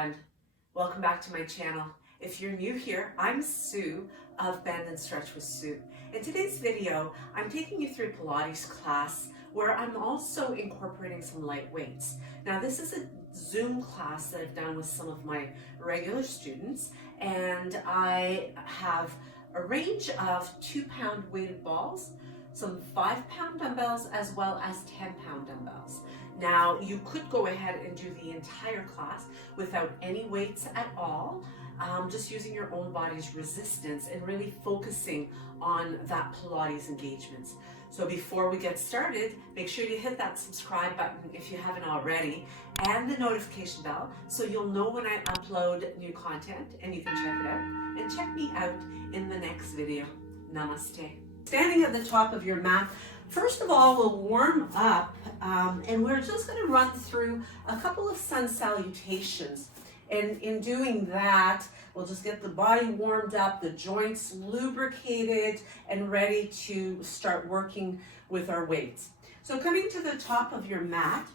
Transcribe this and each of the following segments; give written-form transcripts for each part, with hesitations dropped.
everyone. Welcome back to my channel. If you're new here, I'm Sue of Bendnstretch with Sue. In today's video, I'm taking you through a Pilates class where I'm also incorporating some light weights. Now this is a Zoom class that I've done with some of my regular students, and I have a range of 2-pound weighted balls, some 5-pound dumbbells, as well as 10-pound dumbbells. Now, you could go ahead and do the entire class without any weights at all, just using your own body's resistance and really focusing on that Pilates engagements. So before we get started, make sure you hit that subscribe button if you haven't already, and the notification bell so you'll know when I upload new content and you can check it out. And check me out in the next video. Namaste. Standing at the top of your mat, first of all, we'll warm up and we're just going to run through a couple of sun salutations. And in doing that, we'll just get the body warmed up, the joints lubricated, and ready to start working with our weights. So coming to the top of your mat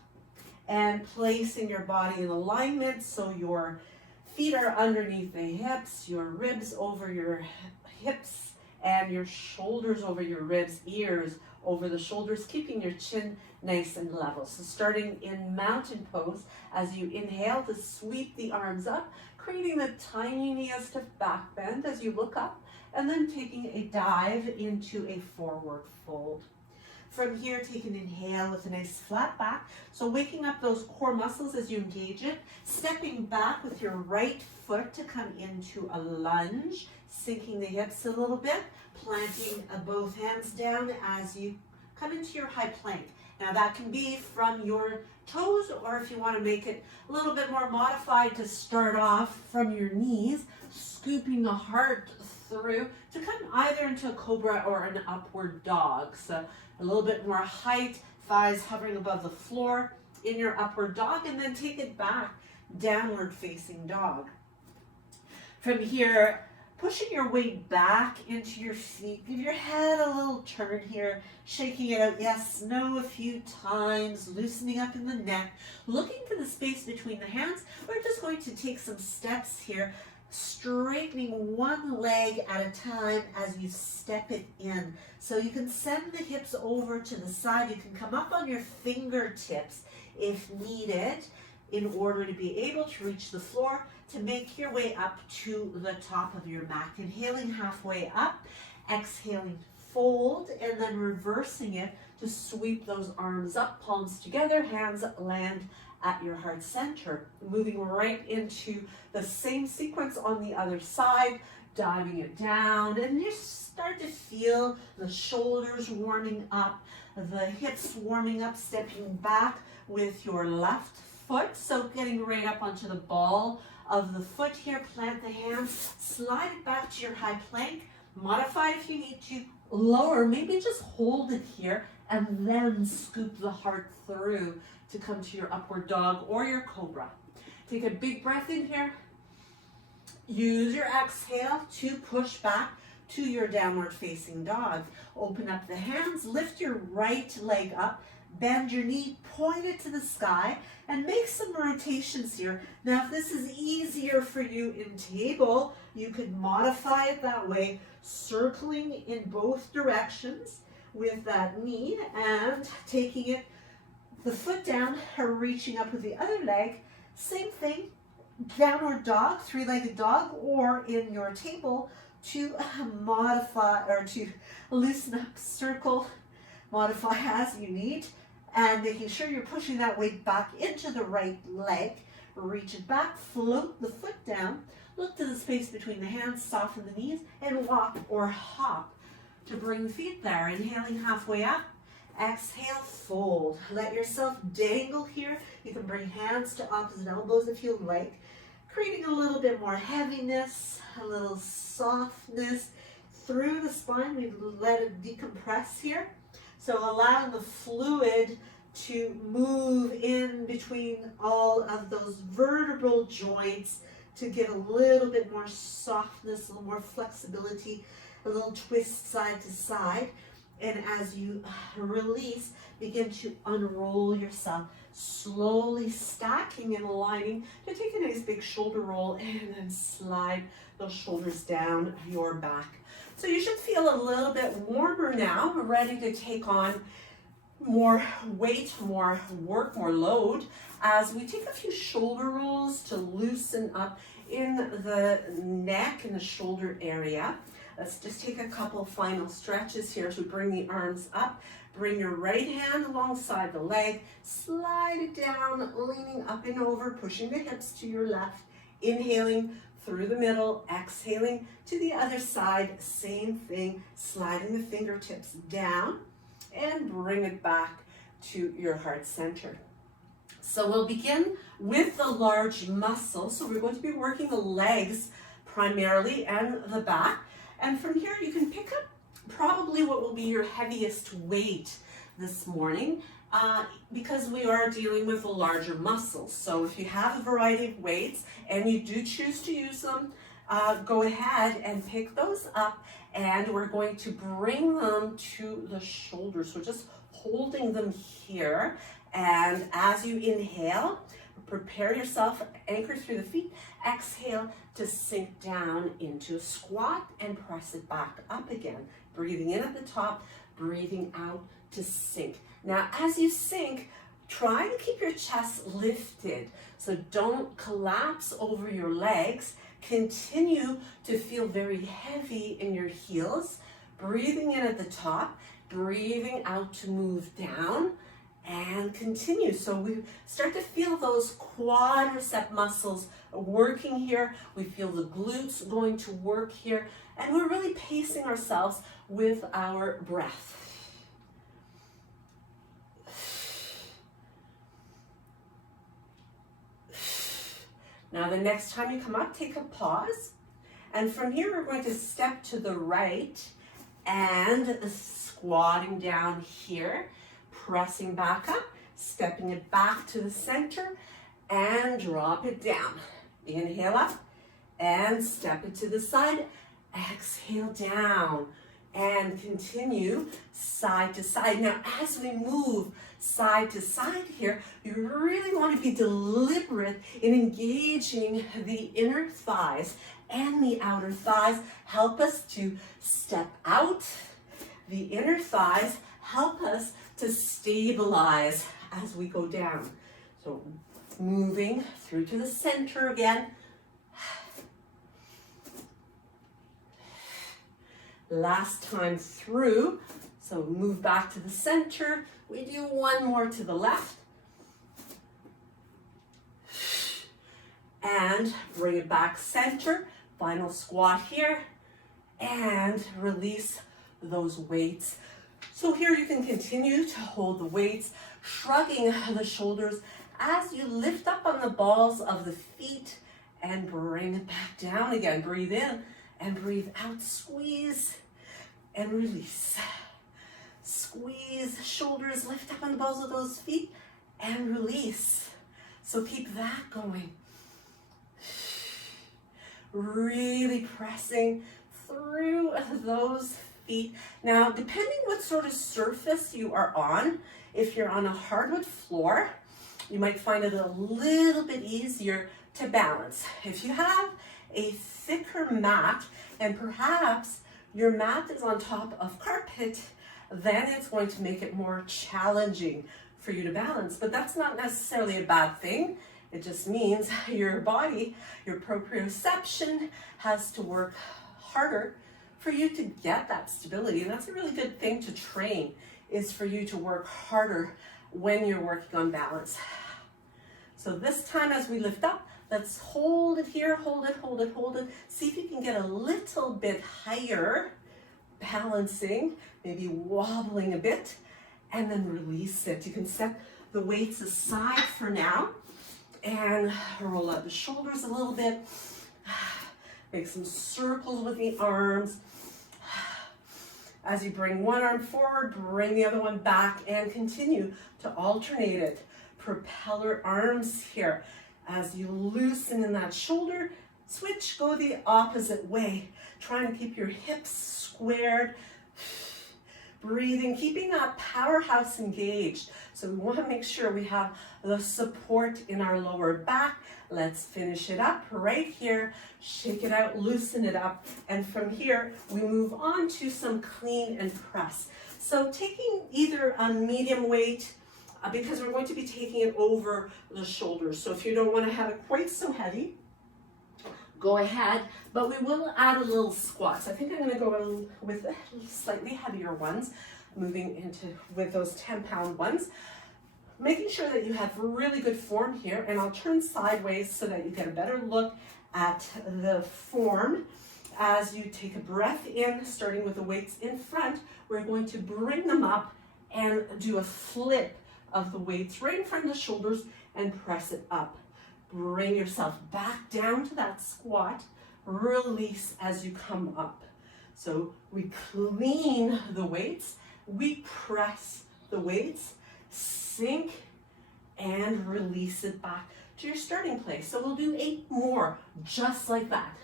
and placing your body in alignment so your feet are underneath the hips, your ribs over your hips, and your shoulders over your ribs, ears over the shoulders, keeping your chin nice and level. So starting in mountain pose, as you inhale to sweep the arms up, creating the tiniest of back bend as you look up, and then taking a dive into a forward fold. From here, take an inhale with a nice flat back. So waking up those core muscles as you engage it, stepping back with your right foot to come into a lunge, sinking the hips a little bit, planting both hands down as you come into your high plank. Now that can be from your toes, or if you want to make it a little bit more modified, to start off from your knees, scooping the heart through to come either into a cobra or an upward dog. So a little bit more height, thighs hovering above the floor in your upward dog, and then take it back, downward facing dog. From here, pushing your weight back into your feet, give your head a little turn here, shaking it out, yes, no, a few times, loosening up in the neck, looking for the space between the hands. We're just going to take some steps here, straightening one leg at a time as you step it in. So you can send the hips over to the side. You can come up on your fingertips if needed in order to be able to reach the floor, to make your way up to the top of your mat. Inhaling halfway up, exhaling fold, and then reversing it to sweep those arms up, palms together, hands land at your heart center. Moving right into the same sequence on the other side, diving it down, and you start to feel the shoulders warming up, the hips warming up, stepping back with your left foot. So getting right up onto the ball of the foot here, plant the hands, slide it back to your high plank, modify if you need to, lower, maybe just hold it here, and then scoop the heart through to come to your upward dog or your cobra. Take a big breath in here. Use your exhale to push back to your downward facing dog. Open up the hands, lift your right leg up, bend your knee, point it to the sky, and make some rotations here. Now, if this is easier for you in table, you could modify it that way, circling in both directions with that knee and taking it, the foot down, or reaching up with the other leg. Same thing, downward dog, three-legged dog, or in your table to modify or to loosen up, circle, modify as you need, and making sure you're pushing that weight back into the right leg. Reach it back, float the foot down, look to the space between the hands, soften the knees, and walk or hop to bring the feet there. Inhaling halfway up, exhale, fold. Let yourself dangle here. You can bring hands to opposite elbows if you like, creating a little bit more heaviness, a little softness through the spine. We let it decompress here. So allowing the fluid to move in between all of those vertebral joints to give a little bit more softness, a little more flexibility, a little twist side to side. And as you release, begin to unroll yourself, slowly stacking and aligning to take a nice big shoulder roll and then slide those shoulders down your back. So you should feel a little bit warmer now, ready to take on more weight, more work, more load, as we take a few shoulder rolls to loosen up in the neck and the shoulder area. Let's just take a couple final stretches here as we bring the arms up. Bring your right hand alongside the leg, slide it down, leaning up and over, pushing the hips to your left, inhaling through the middle, exhaling to the other side, same thing, sliding the fingertips down and bring it back to your heart center. So we'll begin with the large muscles. So we're going to be working the legs primarily and the back. And from here you can pick up probably what will be your heaviest weight this morning because we are dealing with the larger muscles. So if you have a variety of weights and you do choose to use them, go ahead and pick those up, and we're going to bring them to the shoulders. So just holding them here, and as you inhale, prepare yourself, anchor through the feet, exhale to sink down into a squat and press it back up again. Breathing in at the top, breathing out to sink. Now, as you sink, try to keep your chest lifted. So don't collapse over your legs. Continue to feel very heavy in your heels. Breathing in at the top, breathing out to move down, and continue. So we start to feel those quadricep muscles working here. We feel the glutes going to work here, and we're really pacing ourselves with our breath. Now the next time you come up, take a pause. And from here, we're going to step to the right and squatting down here, pressing back up, stepping it back to the center and drop it down. Inhale up and step it to the side. Exhale down and continue side to side. Now, as we move side to side here, you really want to be deliberate in engaging the inner thighs and the outer thighs. Help us to step out. The inner thighs help us to stabilize as we go down. So moving through to the center again. Last time through, so move back to the center. We do one more to the left. And bring it back center. Final squat here. And release those weights. So here you can continue to hold the weights, shrugging the shoulders as you lift up on the balls of the feet and bring it back down again. Breathe in and breathe out. Squeeze and release. Squeeze, shoulders, lift up on the balls of those feet and release. So keep that going. Really pressing through those feet. Now, depending what sort of surface you are on, if you're on a hardwood floor, you might find it a little bit easier to balance. If you have a thicker mat and perhaps your mat is on top of carpet, then it's going to make it more challenging for you to balance. But that's not necessarily a bad thing. It just means your body, your proprioception has to work harder for you to get that stability. And that's a really good thing to train, is for you to work harder when you're working on balance. So this time as we lift up, let's hold it here, hold it, hold it, hold it. See if you can get a little bit higher, balancing, maybe wobbling a bit, and then release it. You can set the weights aside for now and roll out the shoulders a little bit. Make some circles with the arms. As you bring one arm forward, bring the other one back and continue to alternate it. Propeller arms here. As you loosen in that shoulder, switch, go the opposite way. Trying to keep your hips squared. breathing, keeping that powerhouse engaged. So we want to make sure we have the support in our lower back. Let's finish it up right here. Shake it out, loosen it up. And from here, we move on to some clean and press. So taking either a medium weight, because we're going to be taking it over the shoulders. So if you don't want to have it quite so heavy, go ahead, but we will add a little squat. So I think I'm going to go with the slightly heavier ones, moving into with those 10-pound ones. Making sure that you have really good form here, and I'll turn sideways so that you get a better look at the form. As you take a breath in, starting with the weights in front, we're going to bring them up and do a flip of the weights right in front of the shoulders and press it up. Bring yourself back down to that squat, release as you come up. So we clean the weights, we press the weights, sink and release it back to your starting place. So we'll do 8 more just like that.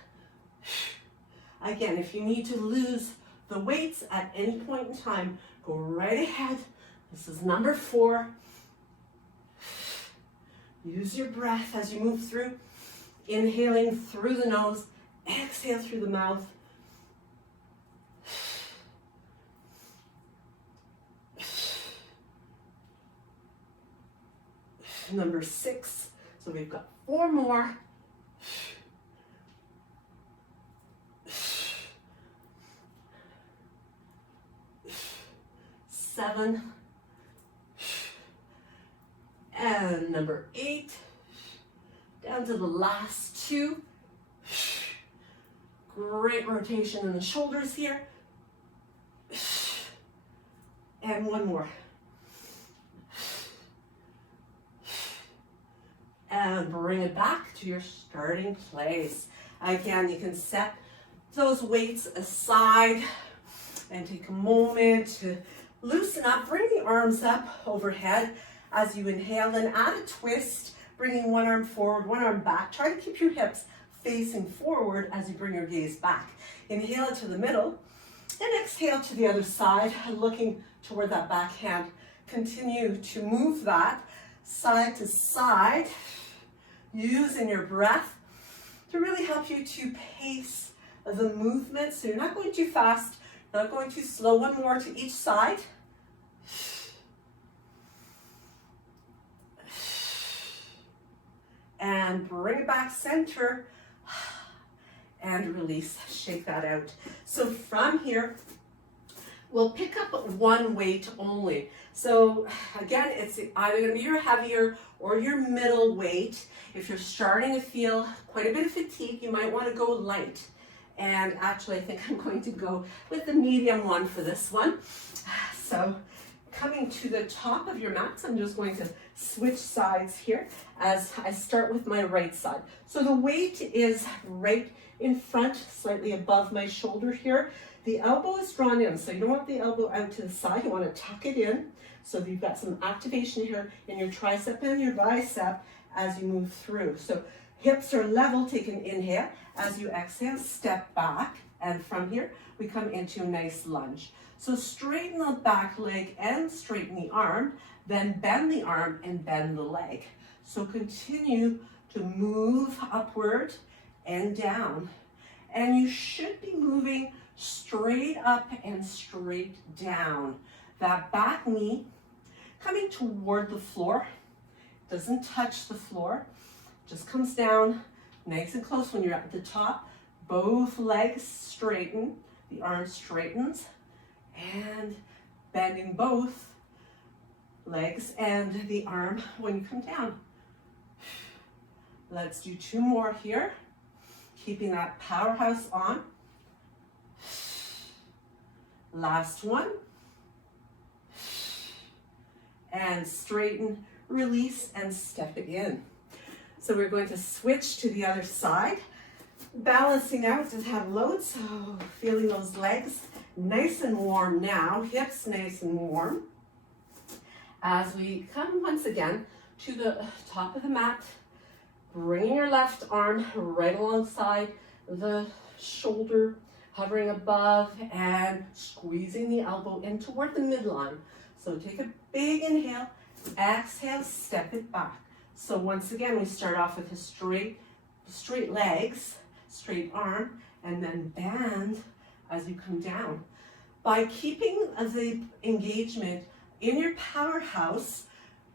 Again, if you need to lose the weights at any point in time, go right ahead. This is number 4. Use your breath as you move through, inhaling through the nose, exhale through the mouth. Number 6, so we've got 4 more. 7, and number 8, down to the last 2. Great rotation in the shoulders here. And 1 more. And bring it back to your starting place. Again, you can set those weights aside and take a moment to loosen up. Bring the arms up overhead as you inhale, and add a twist, bringing one arm forward, one arm back. Try to keep your hips facing forward as you bring your gaze back. Inhale it to the middle, and exhale to the other side, looking toward that back hand. Continue to move that side to side, using your breath to really help you to pace the movement. So you're not going too fast, not going too slow. 1 more to each side. And bring it back center and release, shake that out. So from here, we'll pick up 1 weight only. So again, it's either gonna be your heavier or your middle weight. If you're starting to feel quite a bit of fatigue, you might wanna go light. And actually, I think I'm going to go with the medium one for this one. So coming to the top of your mats, I'm just going to switch sides here as I start with my right side. So the weight is right in front, slightly above my shoulder here. The elbow is drawn in, so you don't want the elbow out to the side. You want to tuck it in so that you've got some activation here in your tricep and your bicep as you move through. So hips are level, take an inhale. As you exhale, step back, and from here, we come into a nice lunge. So straighten the back leg and straighten the arm, then bend the arm and bend the leg. So continue to move upward and down. And you should be moving straight up and straight down. That back knee coming toward the floor, doesn't touch the floor, just comes down nice and close. When you're at the top, both legs straighten, the arm straightens, and bending both legs and the arm when you come down. Let's do 2 more here, keeping that powerhouse on. Last one. And straighten, release, and step it in. So we're going to switch to the other side. Balancing out to have load, so feeling those legs nice and warm now, hips nice and warm. As we come once again to the top of the mat, bringing your left arm right alongside the shoulder hovering above and squeezing the elbow in toward the midline. So take a big inhale, exhale, step it back. So once again, we start off with a straight legs, straight arm, and then bend as you come down. By keeping the engagement in your powerhouse,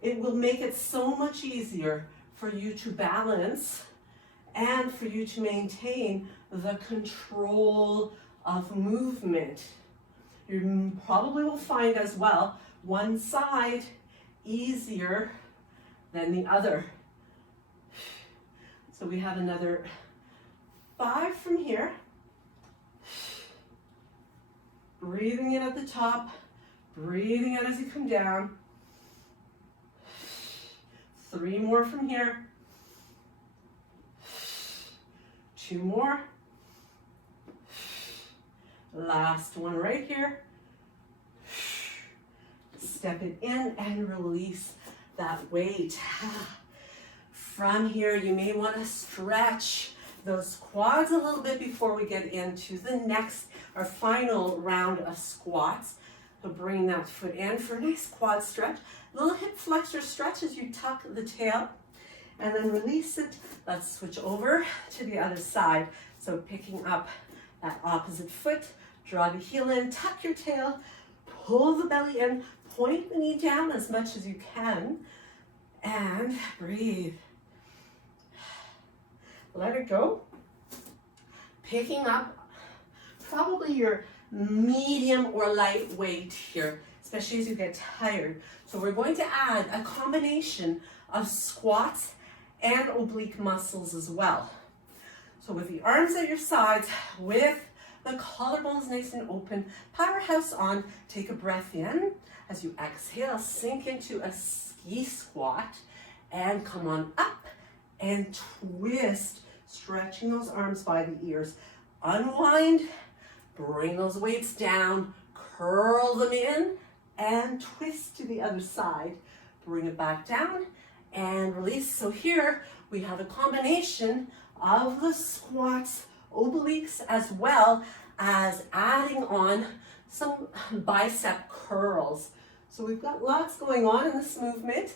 it will make it so much easier for you to balance and for you to maintain the control of movement. You probably will find as well, one side easier than the other. So we have another 5 from here. Breathing in at the top, breathing out as you come down. 3 more from here. 2 more. Last one right here. Step it in and release that weight. From here, you may want to stretch those quads a little bit before we get into the next or final round of squats. So bring that foot in for a nice quad stretch. Little hip flexor stretch as you tuck the tail and then release it. Let's switch over to the other side. So picking up that opposite foot, draw the heel in, tuck your tail, pull the belly in, point the knee down as much as you can, and breathe. Let it go. Picking up probably your medium or light weight here, especially as you get tired. So we're going to add a combination of squats and oblique muscles as well. So with the arms at your sides, with the collarbones nice and open, powerhouse on, take a breath in. As you exhale, sink into a ski squat and come on up and twist, stretching those arms by the ears. Unwind, bring those weights down, curl them in, and twist to the other side. Bring it back down and release. So here we have a combination of the squats, obliques, as well as adding on some bicep curls. So we've got lots going on in this movement.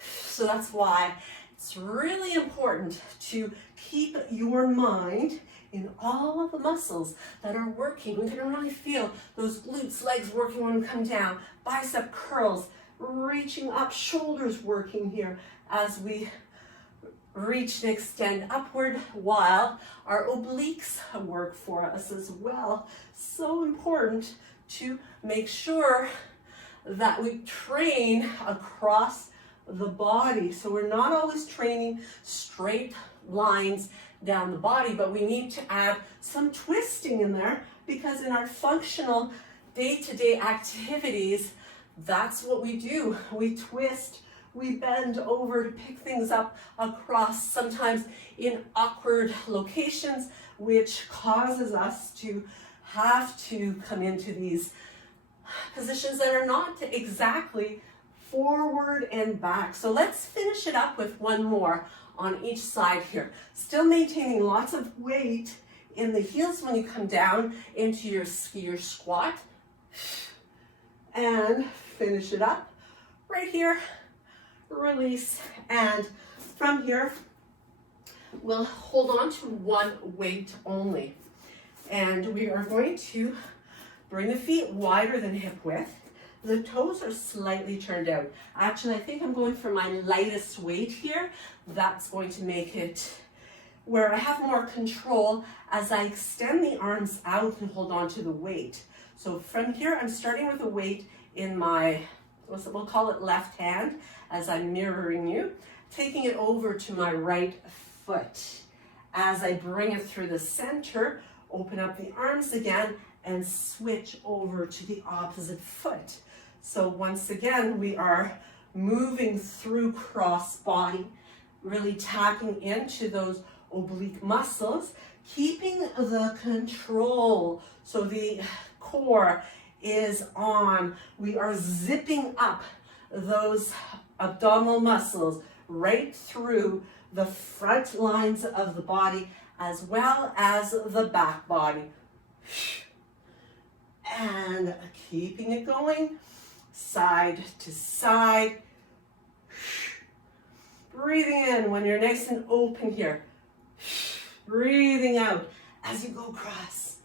So that's why it's really important to keep your mind in all of the muscles that are working. We can really feel those glutes, legs working when we come down, bicep curls, reaching up, shoulders working here as we reach and extend upward while our obliques work for us as well. So important to make sure that we train across the body. So we're not always training straight lines down the body, but we need to add some twisting in there because in our functional day-to-day activities, that's what we do. We twist, we bend over to pick things up across, sometimes in awkward locations, which causes us to have to come into these positions that are not exactly forward and back. So let's finish it up with one more on each side here. Still maintaining lots of weight in the heels when you come down into your skier squat. And finish it up right here. Release. And from here, we'll hold on to one weight only. And we are going to bring the feet wider than hip width. The toes are slightly turned out. Actually, I think I'm going for my lightest weight here. That's going to make it where I have more control as I extend the arms out and hold on to the weight. So from here, I'm starting with a weight in my, we'll call it left hand, as I'm mirroring you, taking it over to my right foot. As I bring it through the center, open up the arms again and switch over to the opposite foot. So once again, we are moving through cross body, really tapping into those oblique muscles, keeping the control. So the core is on. We are zipping up those abdominal muscles right through the front lines of the body as well as the back body. And keeping it going, side to side. Breathing in when you're nice and open here. Breathing out as you go across.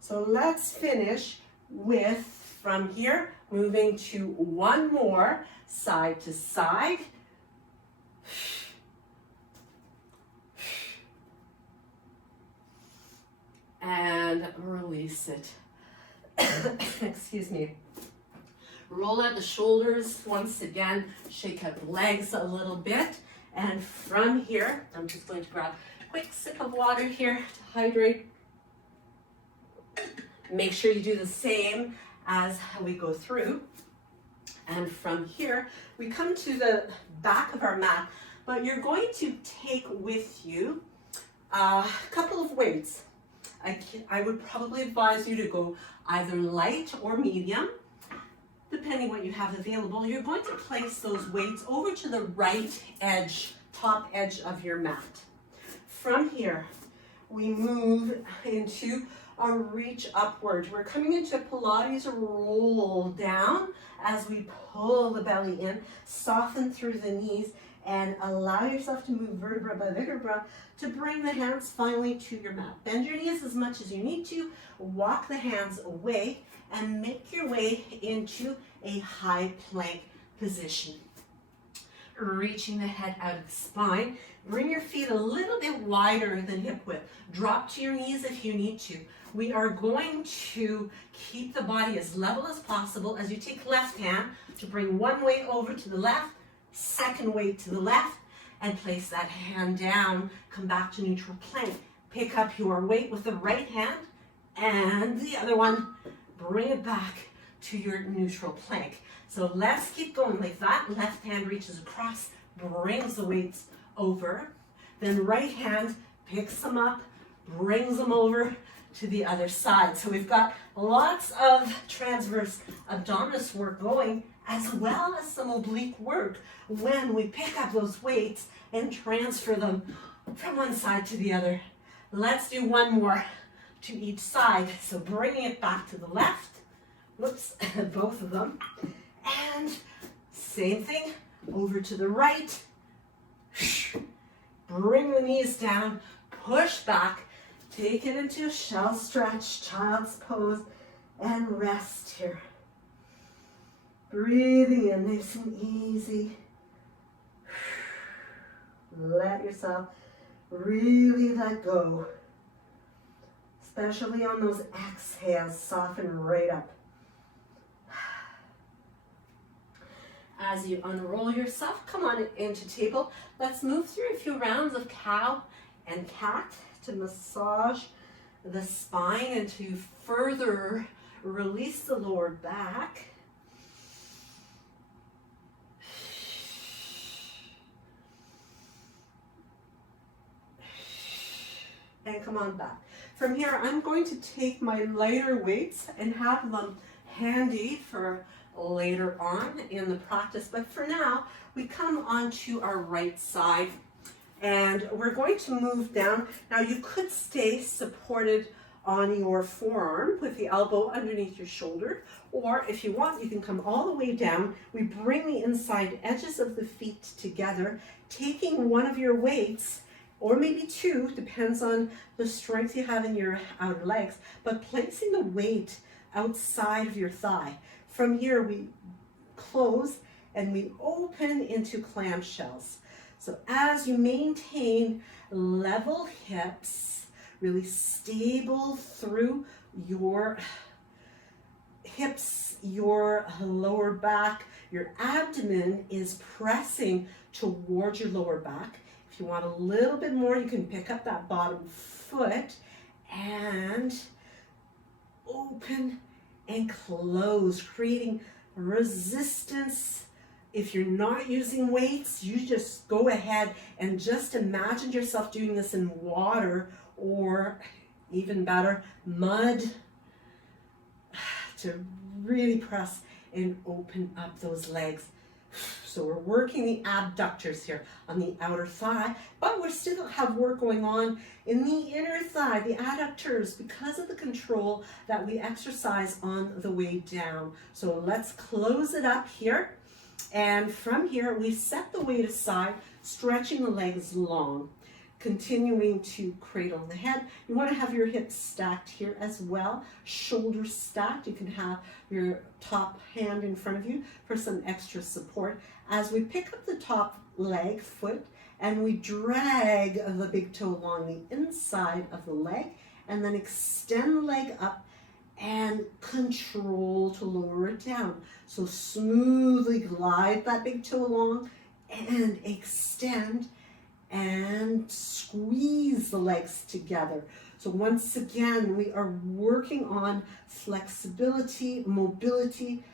So let's finish with, from here, moving to one more, side to side. And release it. Excuse me. Roll out the shoulders once again. Shake out the legs a little bit. And from here, I'm just going to grab a quick sip of water here to hydrate. Make sure you do the same as we go through. And from here, we come to the back of our mat, but you're going to take with you a couple of weights. I would probably advise you to go either light or medium, depending what you have available. You're going to place those weights over to the right edge, top edge of your mat. From here, we move into a reach upward. We're coming into Pilates roll down as we pull the belly in, soften through the knees, and allow yourself to move vertebra by vertebra to bring the hands finally to your mat. Bend your knees as much as you need to, walk the hands away, and make your way into a high plank position. Reaching the head out of the spine, bring your feet a little bit wider than hip width. Drop to your knees if you need to. We are going to keep the body as level as possible as you take left hand to bring one weight over to the left, second weight to the left, and place that hand down. Come back to neutral plank. Pick up your weight with the right hand and the other one. Bring it back to your neutral plank. So let's keep going like that. Left hand reaches across, brings the weights over. Then right hand picks them up, brings them over to the other side. So we've got lots of transverse abdominis work going, as well as some oblique work when we pick up those weights and transfer them from one side to the other. Let's do one more to each side. So bringing it back to the left, whoops, both of them, and same thing, over to the right. Bring the knees down, push back, take it into a shell stretch, child's pose, and rest here. Breathing in nice and easy. Let yourself really let go. Especially on those exhales, soften right up. As you unroll yourself, come on into table. Let's move through a few rounds of cow and cat to massage the spine and to further release the lower back. And come on back. From here, I'm going to take my lighter weights and have them handy for later on in the practice. But for now, we come onto our right side and we're going to move down. Now you could stay supported on your forearm with the elbow underneath your shoulder, or if you want, you can come all the way down. We bring the inside edges of the feet together, taking one of your weights, or maybe two, depends on the strength you have in your outer legs, but placing the weight outside of your thigh. From here, we close and we open into clamshells. So as you maintain level hips, really stable through your hips, your lower back, your abdomen is pressing towards your lower back. If you want a little bit more, you can pick up that bottom foot and open and close, creating resistance. If you're not using weights, you just go ahead and just imagine yourself doing this in water, or even better, mud, to really press and open up those legs. So we're working the abductors here on the outer thigh, but we still have work going on in the inner thigh, the adductors, because of the control that we exercise on the way down. So let's close it up here. And from here, we set the weight aside, stretching the legs long, continuing to cradle the head. You want to have your hips stacked here as well, shoulders stacked. You can have your top hand in front of you for some extra support. As we pick up the top leg, foot, and we drag the big toe along the inside of the leg, and then extend the leg up and control to lower it down. So smoothly glide that big toe along and extend and squeeze the legs together. So once again, we are working on flexibility, mobility,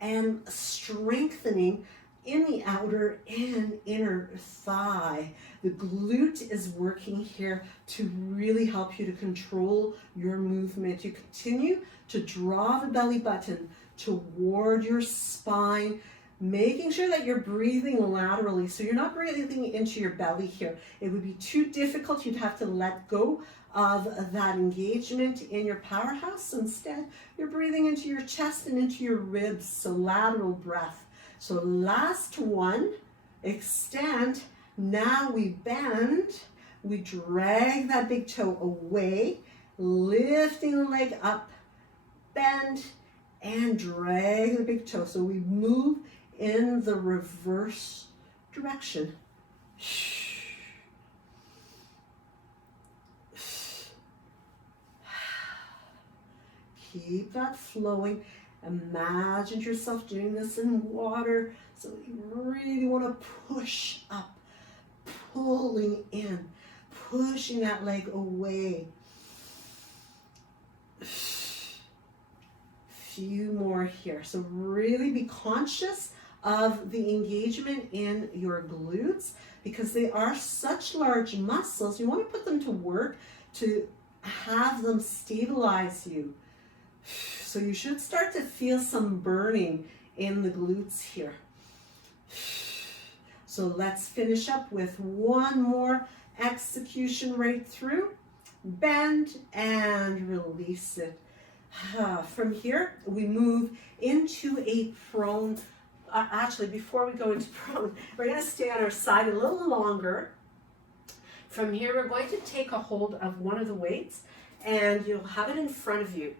and strengthening in the outer and inner thigh. The glute is working here to really help you to control your movement. You continue to draw the belly button toward your spine, making sure that you're breathing laterally. So you're not breathing into your belly here. It would be too difficult. You'd have to let go of that engagement in your powerhouse. Instead, you're breathing into your chest and into your ribs. So lateral breath. So last one, extend. Now we bend. We drag that big toe away, lifting the leg up, bend, and drag the big toe. So we move in the reverse direction. Keep that flowing. Imagine yourself doing this in water. So you really want to push up, pulling in, pushing that leg away. Few more here. So really be conscious of the engagement in your glutes because they are such large muscles. You want to put them to work to have them stabilize you. So you should start to feel some burning in the glutes here. So let's finish up with one more execution right through. Bend and release it. From here, we move into a prone. Actually, before we go into prone, we're going to stay on our side a little longer. From here, we're going to take a hold of one of the weights, and you'll have it in front of you.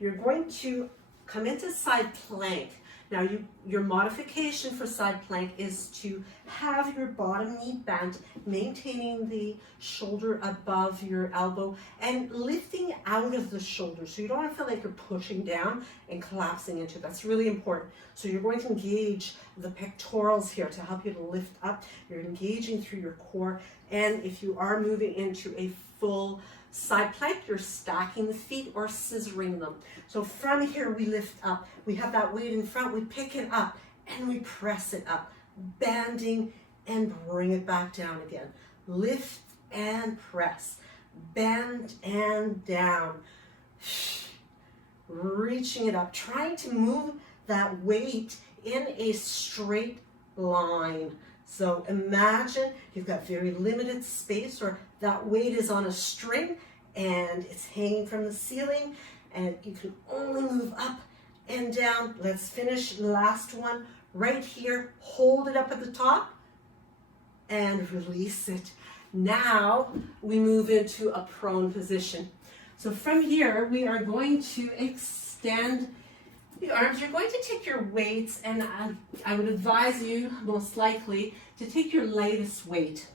You're going to come into side plank. Now, your modification for side plank is to have your bottom knee bent, maintaining the shoulder above your elbow and lifting out of the shoulder. So you don't want to feel like you're pushing down and collapsing into it. That's really important. So you're going to engage the pectorals here to help you to lift up. You're engaging through your core. And if you are moving into a full side plank, you're stacking the feet or scissoring them. So from here, we lift up. We have that weight in front. We pick it up and we press it up, bending and bring it back down again. Lift and press, bend and down. Reaching it up, trying to move that weight in a straight line. So imagine you've got very limited space, or that weight is on a string and it's hanging from the ceiling and you can only move up and down. Let's finish last one right here. Hold it up at the top and release it. Now we move into a prone position. So from here, we are going to extend the arms. You're going to take your weights, and I would advise you most likely to take your lightest weight.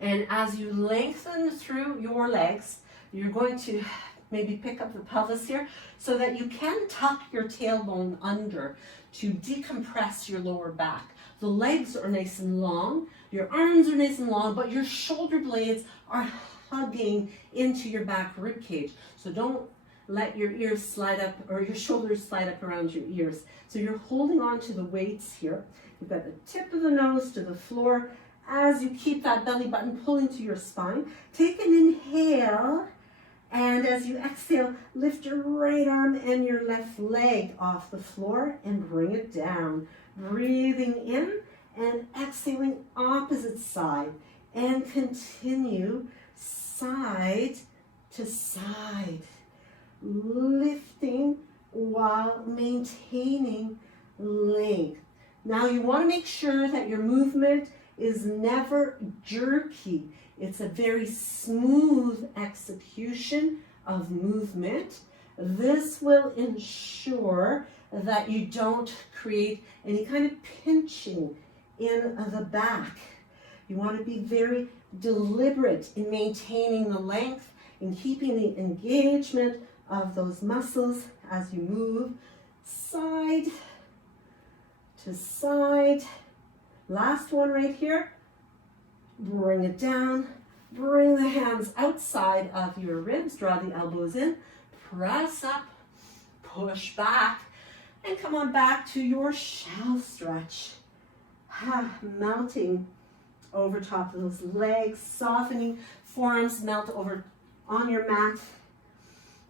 And as you lengthen through your legs, you're going to maybe pick up the pelvis here so that you can tuck your tailbone under to decompress your lower back. The legs are nice and long, your arms are nice and long, but your shoulder blades are hugging into your back rib cage. So don't let your ears slide up or your shoulders slide up around your ears. So you're holding on to the weights here. You've got the tip of the nose to the floor as you keep that belly button pulling to your spine. Take an inhale And as you exhale, lift your right arm and your left leg off the floor and bring it down. Breathing in and exhaling opposite side. And continue side to side. Lifting while maintaining length. Now you want to make sure that your movement is never jerky. It's a very smooth execution of movement. This will ensure that you don't create any kind of pinching in the back. You want to be very deliberate in maintaining the length and keeping the engagement of those muscles as you move side to side. Last one right here. Bring it down. Bring the hands outside of your ribs. Draw the elbows in. Press up. Push back. And come on back to your shell stretch. Melting over top of those legs. Softening. Forearms melt over on your mat.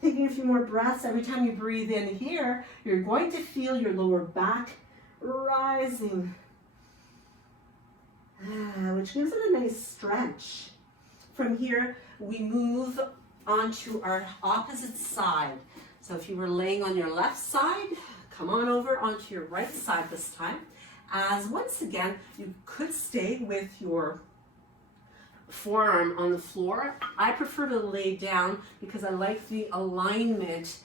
Taking a few more breaths. Every time you breathe in here, you're going to feel your lower back rising. Which gives it a nice stretch. From here, we move onto our opposite side. So if you were laying on your left side, come on over onto your right side this time. As once again, you could stay with your forearm on the floor. I prefer to lay down because I like the alignment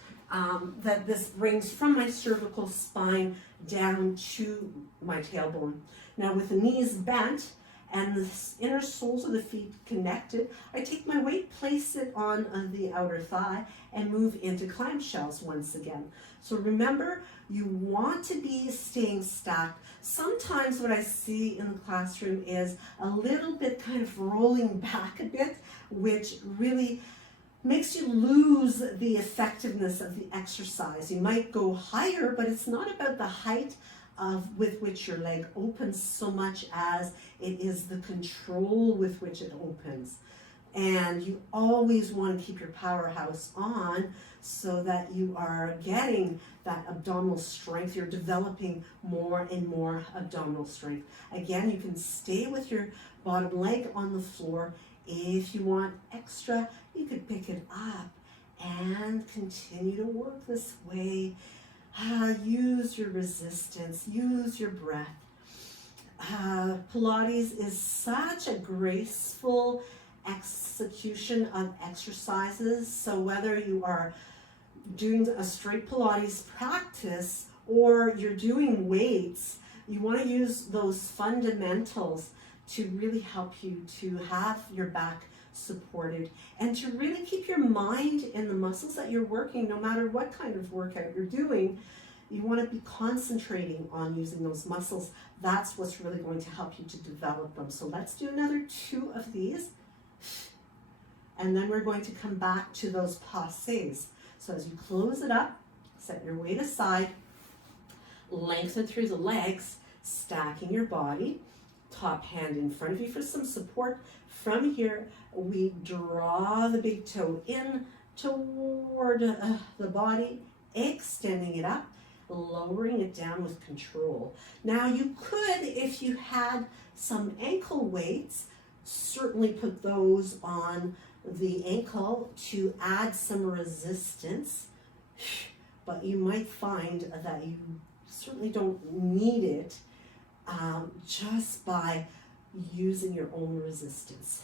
that this brings from my cervical spine down to my tailbone. Now with the knees bent and the inner soles of the feet connected, I take my weight, place it on the outer thigh, and move into clamshells once again. So remember, you want to be staying stacked. Sometimes what I see in the classroom is a little bit kind of rolling back a bit, which really makes you lose the effectiveness of the exercise. You might go higher, but it's not about the height with which your leg opens so much as it is the control with which it opens. And you always want to keep your powerhouse on so that you are getting that abdominal strength. You're developing more and more abdominal strength. Again, you can stay with your bottom leg on the floor. If you want extra, you could pick it up and continue to work this way. Use your resistance, use your breath. Pilates is such a graceful execution of exercises. So whether you are doing a straight Pilates practice or you're doing weights, you want to use those fundamentals to really help you to have your back supported and to really keep your mind in the muscles that you're working. No matter what kind of workout you're doing, you want to be concentrating on using those muscles. That's what's really going to help you to develop them. So let's do another 2 of these, and then we're going to come back to those passes. So as you close it up, set your weight aside, lengthen through the legs, stacking your body, top hand in front of you for some support. From here, we draw the big toe in toward the body, extending it up, lowering it down with control. Now you could, if you had some ankle weights, certainly put those on the ankle to add some resistance, but you might find that you certainly don't need it just by using your own resistance.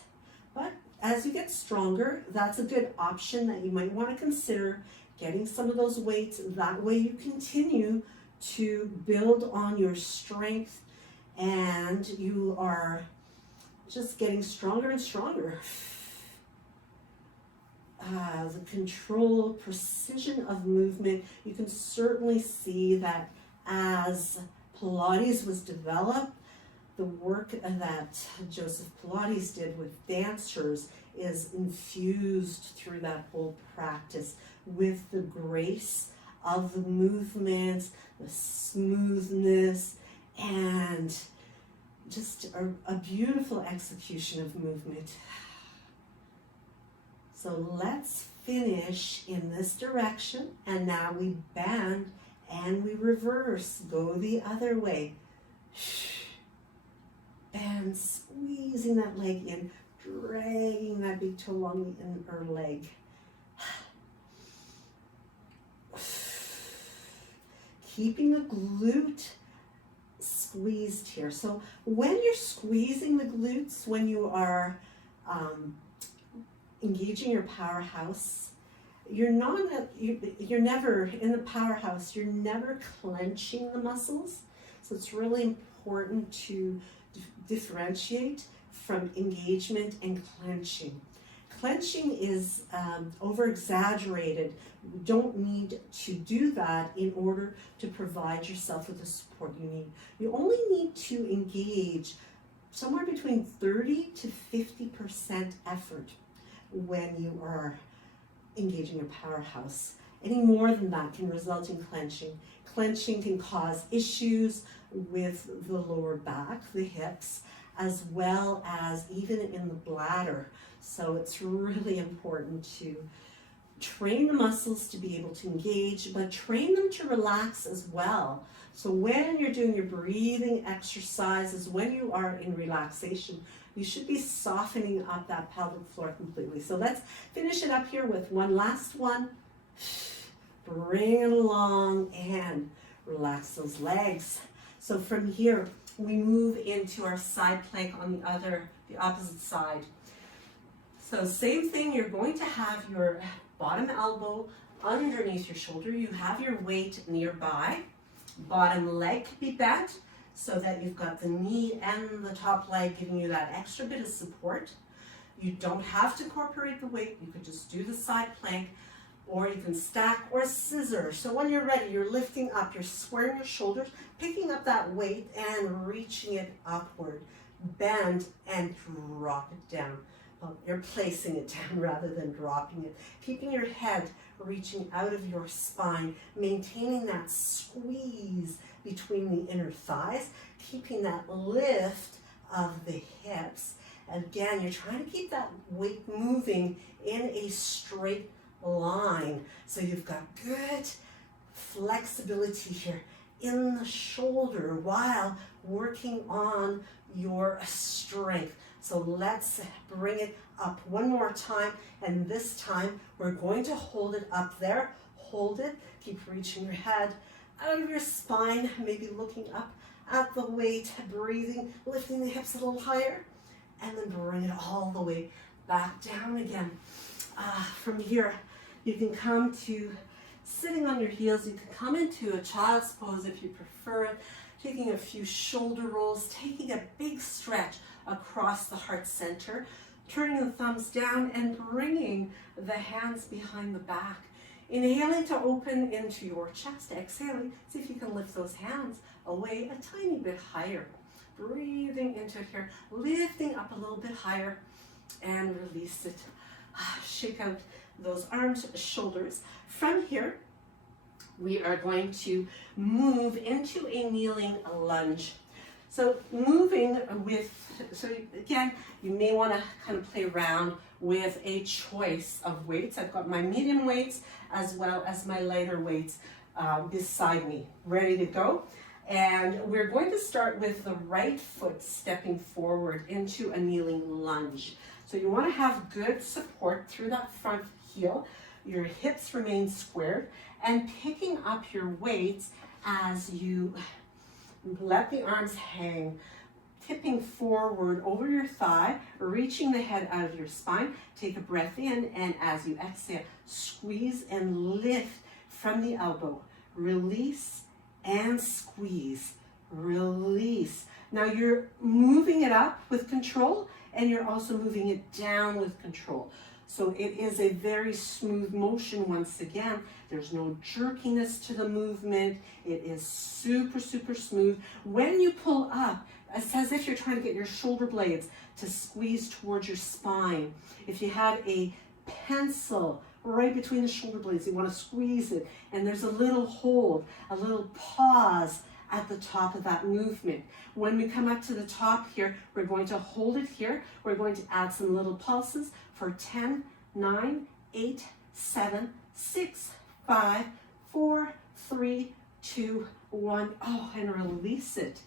But as you get stronger, that's a good option that you might want to consider, getting some of those weights. That way you continue to build on your strength and you are just getting stronger and stronger. The control, precision of movement, you can certainly see that as Pilates was developed, the work that Joseph Pilates did with dancers is infused through that whole practice with the grace of the movements, the smoothness, and just a beautiful execution of movement. So let's finish in this direction, and now we bend and we reverse, go the other way. Bend, squeezing that leg in, dragging that big toe along the inner leg. Keeping the glute squeezed here. So when you're squeezing the glutes, when you are engaging your powerhouse, you're never in the powerhouse, you're never clenching the muscles. So it's really important to differentiate from engagement and clenching. Clenching is over-exaggerated. You don't need to do that in order to provide yourself with the support you need. You only need to engage somewhere between 30 to 50% effort when you are engaging your powerhouse. Any more than that can result in clenching. Clenching can cause issues with the lower back, the hips, as well as even in the bladder. So it's really important to train the muscles to be able to engage, but train them to relax as well. So when you're doing your breathing exercises, when you are in relaxation, you should be softening up that pelvic floor completely. So let's finish it up here with one last one. Bring it along and relax those legs. So from here, we move into our side plank on the opposite side. So same thing, you're going to have your bottom elbow underneath your shoulder. You have your weight nearby. Bottom leg can be bent so that you've got the knee and the top leg giving you that extra bit of support. You don't have to incorporate the weight. You could just do the side plank, or you can stack or scissor. So when you're ready, you're lifting up, you're squaring your shoulders, picking up that weight and reaching it upward. Bend and drop it down. Well, you're placing it down rather than dropping it. Keeping your head reaching out of your spine, maintaining that squeeze between the inner thighs, keeping that lift of the hips. Again, you're trying to keep that weight moving in a straight line. So you've got good flexibility here in the shoulder while working on your strength. So let's bring it up one more time, and this time we're going to hold it up there. Hold it, keep reaching your head out of your spine, maybe looking up at the weight, breathing, lifting the hips a little higher, and then bring it all the way back down again. From here, you can come to sitting on your heels. You can come into a child's pose if you prefer it, taking a few shoulder rolls, taking a big stretch across the heart center, turning the thumbs down and bringing the hands behind the back. Inhaling to open into your chest. Exhaling, see if you can lift those hands away a tiny bit higher. Breathing into it here, lifting up a little bit higher and release it. Shake out those arms, shoulders. From here, we are going to move into a kneeling lunge. So moving with, so again, you may want to kind of play around with a choice of weights. I've got my medium weights as well as my lighter weights beside me, ready to go. And we're going to start with the right foot stepping forward into a kneeling lunge. So you want to have good support through that front heel. Your hips remain squared, and picking up your weights as you let the arms hang, tipping forward over your thigh, reaching the head out of your spine. Take a breath in, and as you exhale, squeeze and lift from the elbow. Release and squeeze. Release. Now you're moving it up with control, and you're also moving it down with control. So it is a very smooth motion once again. There's no jerkiness to the movement. It is super, super smooth. When you pull up, it's as if you're trying to get your shoulder blades to squeeze towards your spine. If you had a pencil right between the shoulder blades, you want to squeeze it, and there's a little hold, a little pause at the top of that movement. When we come up to the top here, we're going to hold it here. We're going to add some little pulses for 10, 9, 8, 7, 6, 5, 4, 3, 2, 1. Oh, and release it.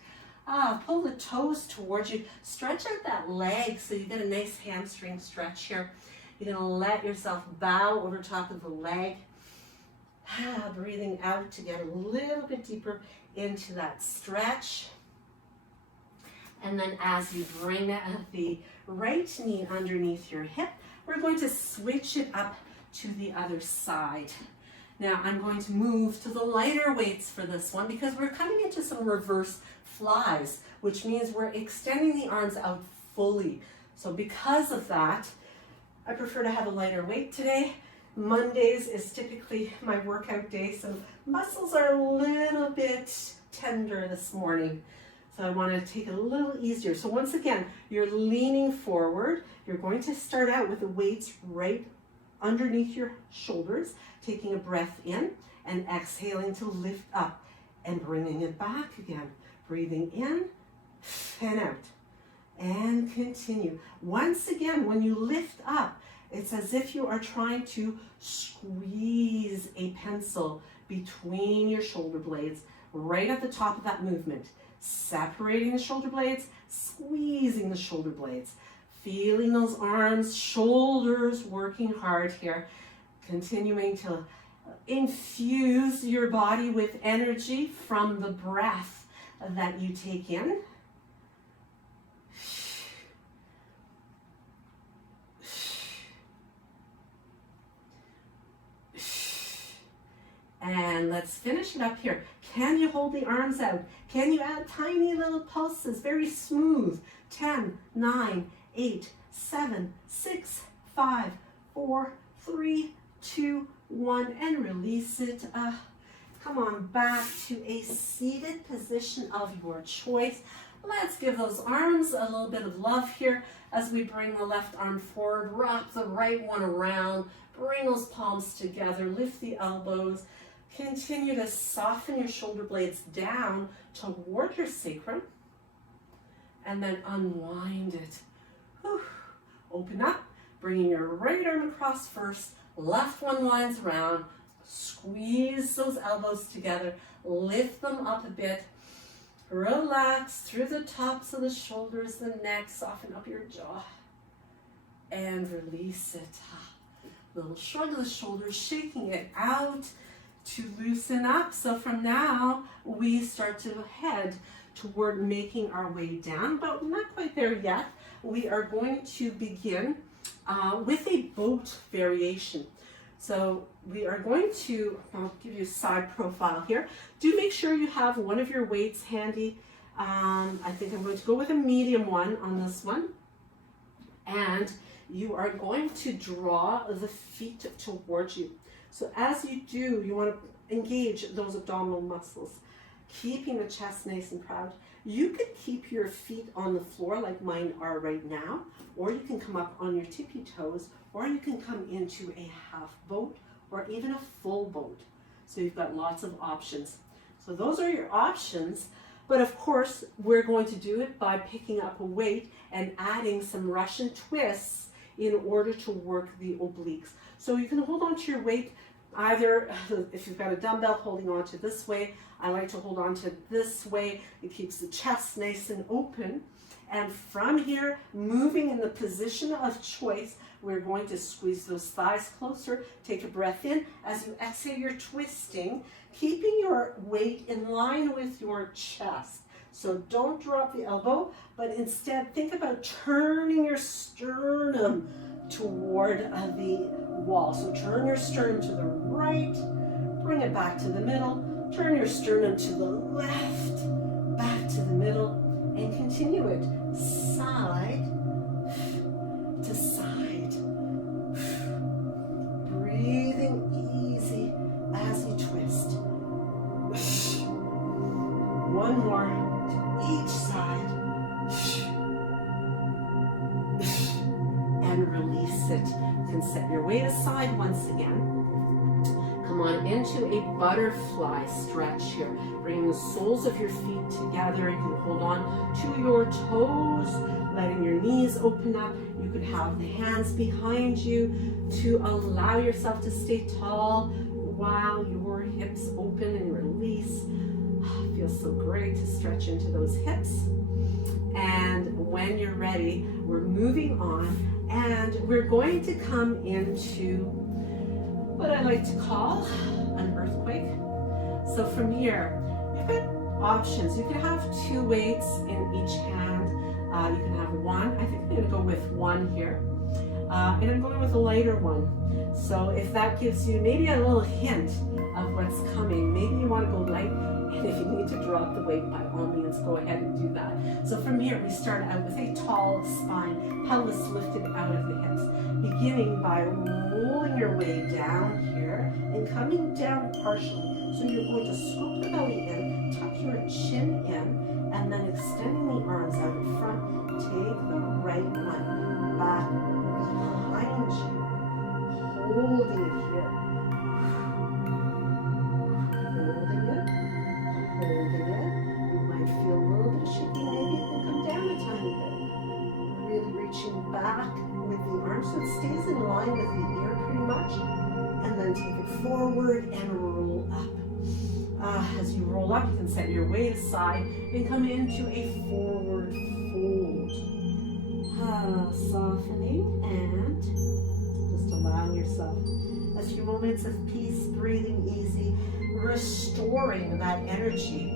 Pull the toes towards you. Stretch out that leg so you get a nice hamstring stretch here. You're going to let yourself bow over top of the leg. Breathing out to get a little bit deeper into that stretch. And then as you bring the right knee underneath your hip, we're going to switch it up to the other side. Now I'm going to move to the lighter weights for this one because we're coming into some reverse flies, which means we're extending the arms out fully. So because of that, I prefer to have a lighter weight today. Mondays is typically my workout day, so muscles are a little bit tender this morning. So I want to take it a little easier. So once again, you're leaning forward. You're going to start out with the weights right underneath your shoulders, taking a breath in and exhaling to lift up and bringing it back again. Breathing in and out and continue. Once again, when you lift up, it's as if you are trying to squeeze a pencil between your shoulder blades right at the top of that movement. Separating the shoulder blades, squeezing the shoulder blades. Feeling those arms, shoulders working hard here. Continuing to infuse your body with energy from the breath that you take in. And let's finish it up here. Can you hold the arms out? Can you add tiny little pulses, very smooth? 10, 9, 8, 7, 6, 5, 4, 3, 2, 1, and release it. Come on back to a seated position of your choice. Let's give those arms a little bit of love here as we bring the left arm forward, wrap the right one around, bring those palms together, lift the elbows. Continue to soften your shoulder blades down toward your sacrum and then unwind it. Whew. Open up, bringing your right arm across first, left one winds around, squeeze those elbows together, lift them up a bit, relax through the tops of the shoulders, the neck, soften up your jaw, and release it. Little shrug of the shoulders, shaking it out to loosen up. So from now, we start to head toward making our way down, but we're not quite there yet. We are going to begin with a boat variation. So we are going to, I'll give you a side profile here. Do make sure you have one of your weights handy. I think I'm going to go with a medium one on this one. And you are going to draw the feet towards you. So as you do, you want to engage those abdominal muscles, keeping the chest nice and proud. You could keep your feet on the floor like mine are right now, or you can come up on your tippy toes, or you can come into a half boat or even a full boat. So you've got lots of options. So those are your options, but of course we're going to do it by picking up a weight and adding some Russian twists in order to work the obliques. So you can hold on to your weight either, if you've got a dumbbell, holding on to this way. I like to hold on to this way. It keeps the chest nice and open. And from here, moving in the position of choice, we're going to squeeze those thighs closer. Take a breath in. As you exhale, you're twisting, keeping your weight in line with your chest. So don't drop the elbow, but instead think about turning your sternum toward the wall. So turn your sternum to the right, bring it back to the middle, turn your sternum to the left, back to the middle, and continue it side to side. Breathing easy as you twist. One more to each side. And release it. You can set your weight aside once again. Come on into a butterfly stretch here. Bringing the soles of your feet together. You can hold on to your toes, letting your knees open up. You could have the hands behind you to allow yourself to stay tall while your hips open and release. It feels so great to stretch into those hips. And when you're ready, we're moving on, and we're going to come into what I like to call an earthquake. So from here, you've got options. You can have 2 weights in each hand. You can have 1. I think I'm going to go with 1 here. And I'm going with a lighter one. So if that gives you maybe a little hint of what's coming, maybe you want to go light. And if you need to drop the weight, by all means, go ahead and do that. So from here, we start out with a tall spine, pelvis lifted out of the hips, beginning by rolling your way down here and coming down partially. So you're going to scoop the belly in, tuck your chin in, and then extending the arms out in front. Take the right one back behind you, holding it here. Holding it. You might feel a little bit of shaking. Maybe it can come down a tiny bit. Really reaching back with the arm so it stays in line with the ear pretty much. And then take it forward and roll up. As you roll up, you can set your weight aside and come into a forward fold. Softening and just allowing yourself a few moments of peace, breathing easy, restoring that energy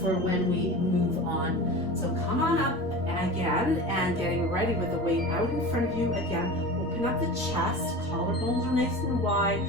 for when we move on. So come on up again and getting ready with the weight out in front of you again. Open up the chest, collarbones are nice and wide,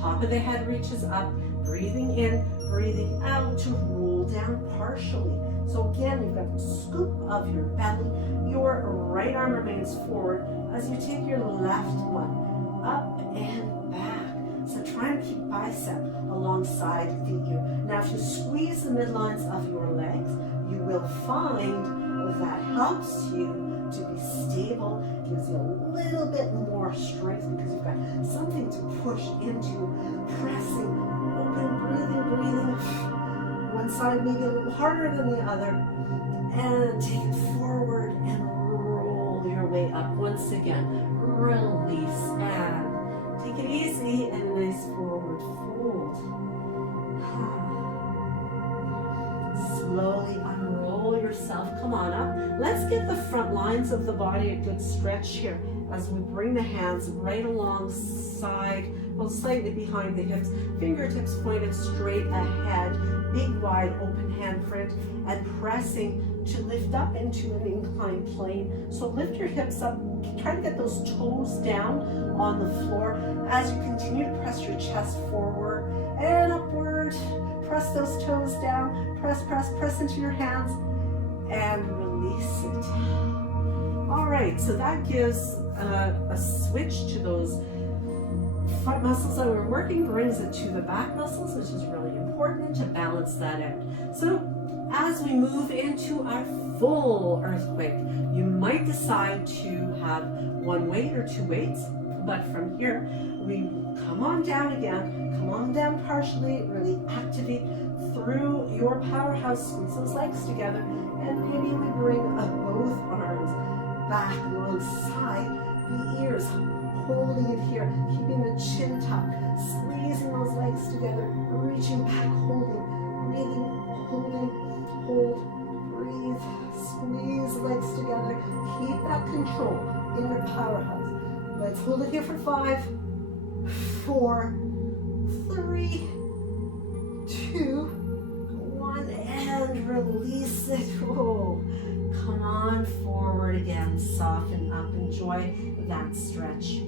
top of the head reaches up, breathing in, breathing out to roll down partially. So again, you've got the scoop of your belly, your right arm remains forward as you take your left one up and back. So try and keep bicep alongside the ear. Now if you squeeze the midlines of your legs, you will find that helps you to be stable, gives you a little bit more strength because you've got something to push into, pressing, open, breathing. One side maybe a little harder than the other, and take it forward and roll your way up. Once again, release and take it easy and a nice forward fold. Slowly unroll yourself. Come on up. Let's give the front lines of the body a good stretch here as we bring the hands right alongside, well, slightly behind the hips, fingertips pointed straight ahead, big wide open handprint, and pressing to lift up into an inclined plane. So lift your hips up, try to get those toes down on the floor as you continue to press your chest forward and upward. Press those toes down, press into your hands and release it. All right, so that gives a switch to those front muscles that we're working, brings it to the back muscles, which is really important to balance that out. So as we move into our full earthquake, you might decide to have 1 weight or 2 weights, but from here, we come on down again, come on down partially, really activate through your powerhouse, squeeze those legs together, and maybe we bring both arms back alongside the ears, holding it here, keeping the chin tucked, squeezing those legs together, reaching back, holding, breathing, holding, hold, breathe, squeeze the legs together, keep that control in your powerhouse. Let's hold it here for 5, 4, 3, 2, 1, and release it. Oh, come on forward again, soften up, enjoy that stretch.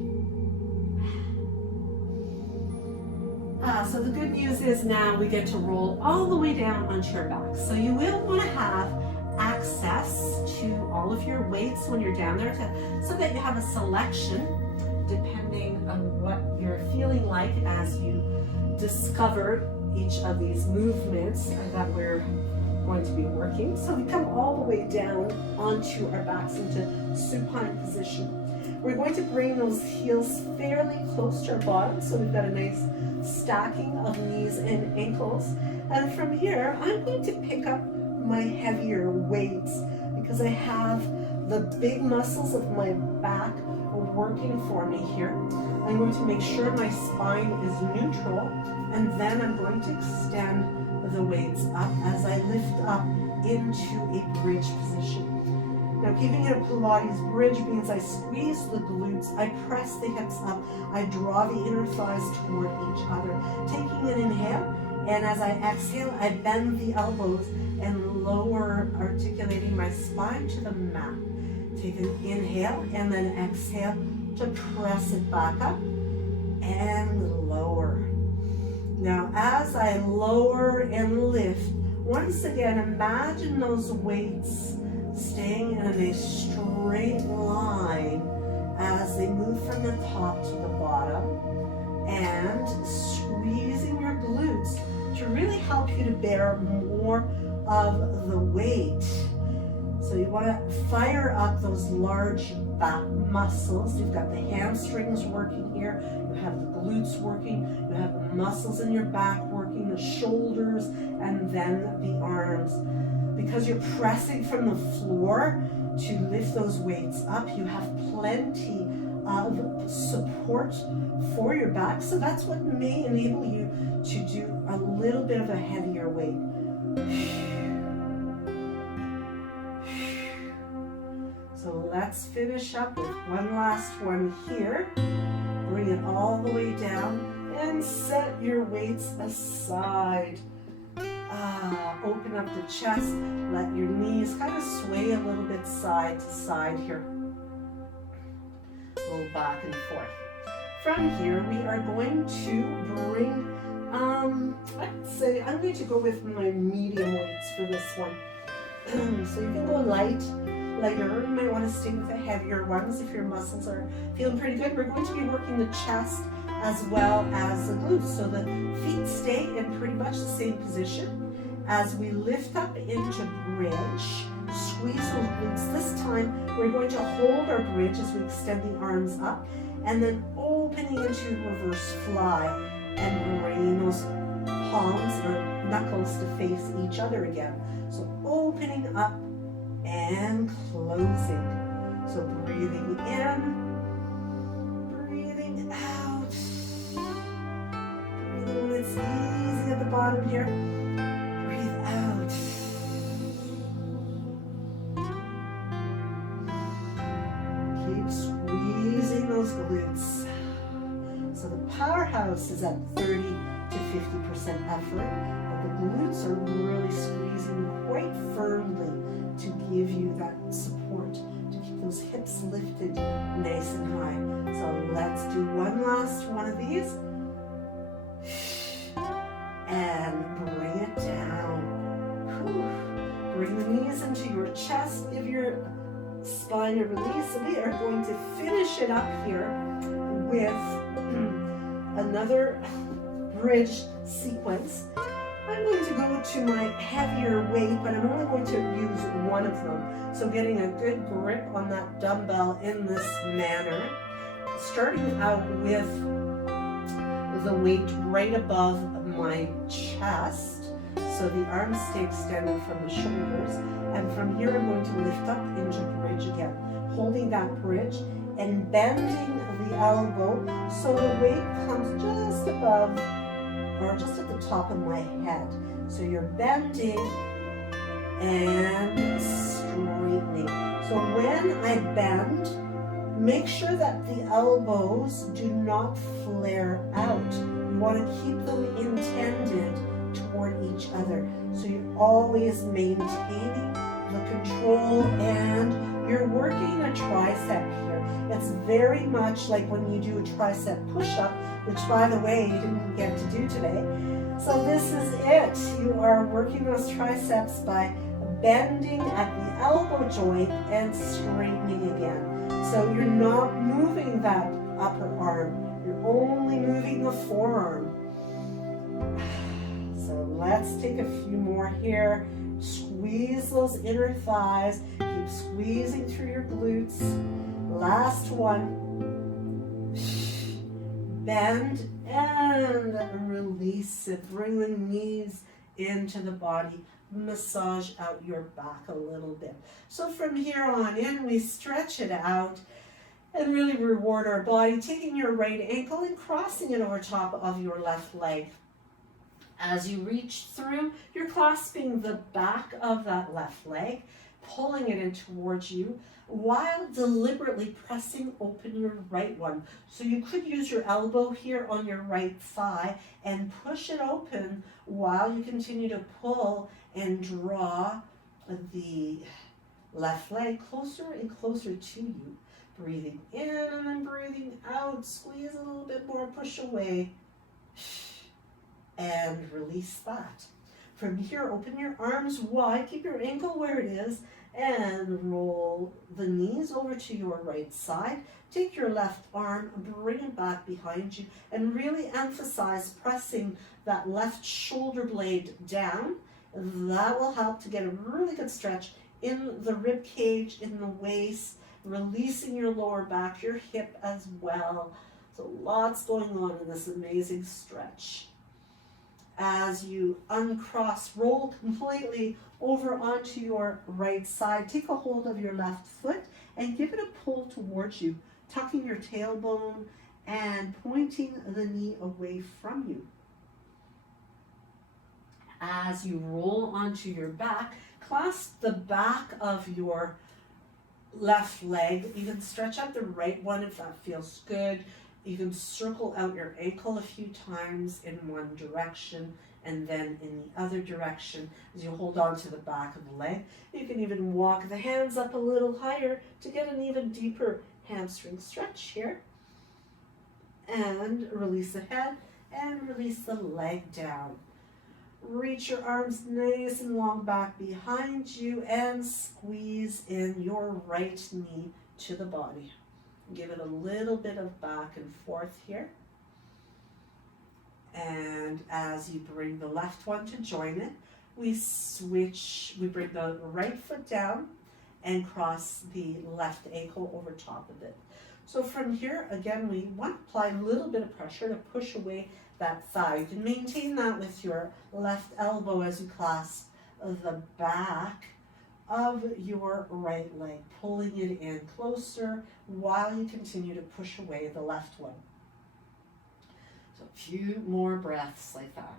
So the good news is now we get to roll all the way down onto your back. So you will want to have access to all of your weights when you're down there so that you have a selection depending on what you're feeling like as you discover each of these movements that we're going to be working. So we come all the way down onto our backs into supine position. We're going to bring those heels fairly close to our bottom, so we've got a nice stacking of knees and ankles. And from here, I'm going to pick up my heavier weights because I have the big muscles of my back working for me here. I'm going to make sure my spine is neutral, and then I'm going to extend the weights up as I lift up into a bridge position. Now, keeping it a Pilates bridge means I squeeze the glutes, I press the hips up, I draw the inner thighs toward each other. Taking an inhale, and as I exhale, I bend the elbows and lower, articulating my spine to the mat. Take an inhale and then exhale to press it back up and lower. Now, as I lower and lift, once again, imagine those weights staying in a straight line as they move from the top to the bottom, and squeezing your glutes to really help you to bear more of the weight. So you want to fire up those large back muscles. You've got the hamstrings working here, you have the glutes working, you have the muscles in your back working, the shoulders, and then the arms. Because you're pressing from the floor to lift those weights up, you have plenty of support for your back. So that's what may enable you to do a little bit of a heavier weight. So let's finish up with one last one here. Bring it all the way down and set your weights aside. Open up the chest, let your knees kind of sway a little bit side to side here. Roll back and forth. From here, we are going to bring, I'd say I'm going to go with my medium weights for this one. So you can go lighter. You might want to stay with the heavier ones if your muscles are feeling pretty good. We're going to be working the chest as well as the glutes. So the feet stay in pretty much the same position. As we lift up into bridge, squeeze those glutes. This time, we're going to hold our bridge as we extend the arms up, and then opening into reverse fly and bringing those palms or knuckles to face each other again. So opening up and closing. So breathing in, breathing out. Breathing when it's easy at the bottom here. Breathe out. Keep squeezing those glutes. So the powerhouse is at 30 to 50% effort, but the glutes are really squeezing quite firmly to give you that support, to keep those hips lifted nice and high. So let's do one last one of these. And bring it down. Whew. Bring the knees into your chest, give your spine a release. So we are going to finish it up here with another bridge sequence. I'm going to go to my heavier weight, but I'm only going to use one of them. So getting a good grip on that dumbbell in this manner. Starting out with the weight right above my chest. So the arms stay extended from the shoulders. And from here I'm going to lift up into bridge again. Holding that bridge and bending the elbow so the weight comes just above or just at the top of my head. So you're bending and straightening. So when I bend, make sure that the elbows do not flare out. You want to keep them intended toward each other. So you're always maintaining the control, and you're working a tricep here. It's very much like when you do a tricep push-up, which by the way, you didn't get to do today. So this is it. You are working those triceps by bending at the elbow joint and straightening again. So you're not moving that upper arm. You're only moving the forearm. So let's take a few more here. Squeeze those inner thighs. Keep squeezing through your glutes. Last one. Bend and release it. Bring the knees into the body. Massage out your back a little bit. So from here on in, we stretch it out and really reward our body, taking your right ankle and crossing it over top of your left leg. As you reach through, you're clasping the back of that left leg, pulling it in towards you, while deliberately pressing open your right one. So you could use your elbow here on your right thigh and push it open while you continue to pull and draw the left leg closer and closer to you. Breathing in and then breathing out. Squeeze a little bit more, push away, and release that. From here, open your arms wide, keep your ankle where it is, and roll the knees over to your right side. Take your left arm, bring it back behind you, and really emphasize pressing that left shoulder blade down. That will help to get a really good stretch in the rib cage, in the waist, releasing your lower back, your hip as well. So lots going on in this amazing stretch. As you uncross, roll completely over onto your right side. Take a hold of your left foot and give it a pull towards you, tucking your tailbone and pointing the knee away from you. As you roll onto your back, clasp the back of your left leg. You can stretch out the right one if that feels good. You can circle out your ankle a few times in one direction and then in the other direction as you hold on to the back of the leg. You can even walk the hands up a little higher to get an even deeper hamstring stretch here. And release the head and release the leg down. Reach your arms nice and long back behind you and squeeze in your right knee to the body. Give it a little bit of back and forth here. And as you bring the left one to join it, we bring the right foot down and cross the left ankle over top of it. So from here, again, we want to apply a little bit of pressure to push away that thigh. You can maintain that with your left elbow as you clasp the back of your right leg, pulling it in closer while you continue to push away the left one. So a few more breaths like that.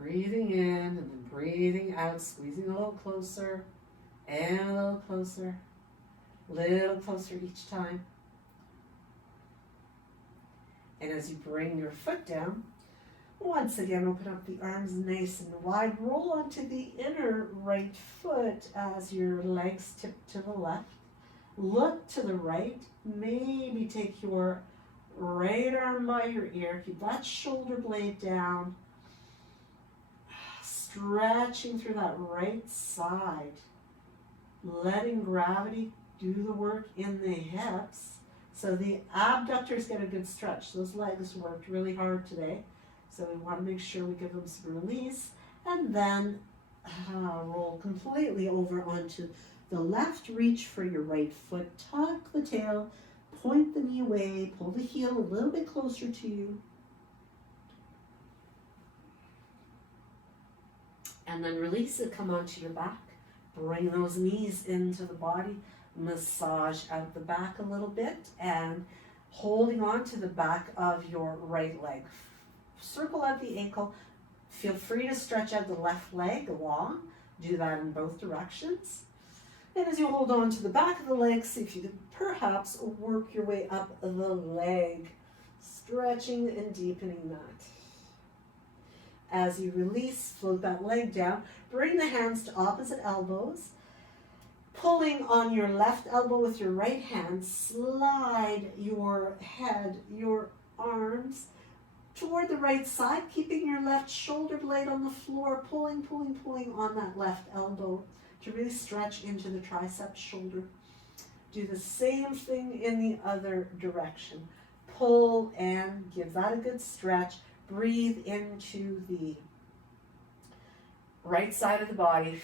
Breathing in and then breathing out, squeezing a little closer and a little closer each time. And as you bring your foot down, once again, open up the arms nice and wide. Roll onto the inner right foot as your legs tip to the left. Look to the right. Maybe take your right arm by your ear. Keep that shoulder blade down. Stretching through that right side. Letting gravity do the work in the hips. So the abductors get a good stretch. Those legs worked really hard today. So we want to make sure we give them some release. And then roll completely over onto the left. Reach for your right foot. Tuck the tail. Point the knee away. Pull the heel a little bit closer to you. And then release it. Come onto your back. Bring those knees into the body. Massage out the back a little bit and holding on to the back of your right leg. Circle out the ankle. Feel free to stretch out the left leg long. Do that in both directions. And as you hold on to the back of the leg, see if you can perhaps work your way up the leg, stretching and deepening that. As you release, float that leg down. Bring the hands to opposite elbows. Pulling on your left elbow with your right hand, slide your head, your arms toward the right side, keeping your left shoulder blade on the floor, pulling on that left elbow to really stretch into the tricep shoulder. Do the same thing in the other direction. Pull and give that a good stretch. Breathe into the right side of the body.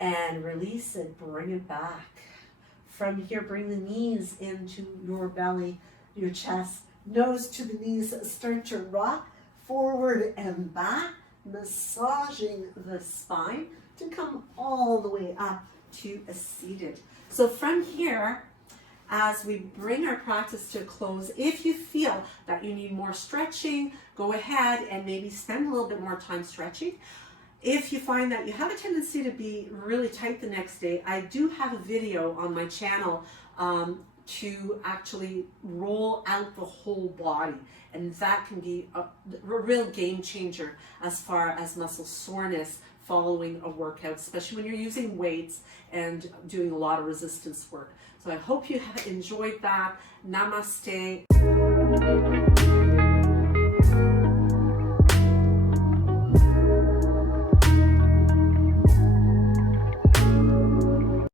and release it, bring it back. From here, bring the knees into your belly, your chest, nose to the knees. Start to rock forward and back, massaging the spine to come all the way up to a seated. So from here, as we bring our practice to a close, if you feel that you need more stretching, go ahead and maybe spend a little bit more time stretching. If you find that you have a tendency to be really tight the next day, I do have a video on my channel to actually roll out the whole body, and that can be a real game changer as far as muscle soreness following a workout, especially when you're using weights and doing a lot of resistance work. So I hope you have enjoyed that. Namaste.